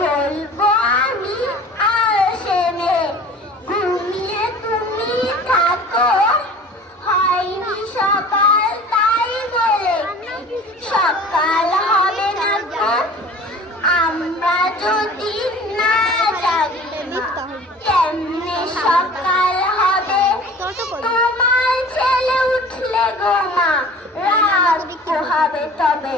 বলবো আমি আর সেনে ঘুমিয়ে তুমি থাকো, হয়নি সকাল তাই বলে সকাল হবে না গো। আমরা যদি না জাগি কেমনে সকাল হবে? তোমার ছেলে উঠলে গো মা রাত হবে তবে।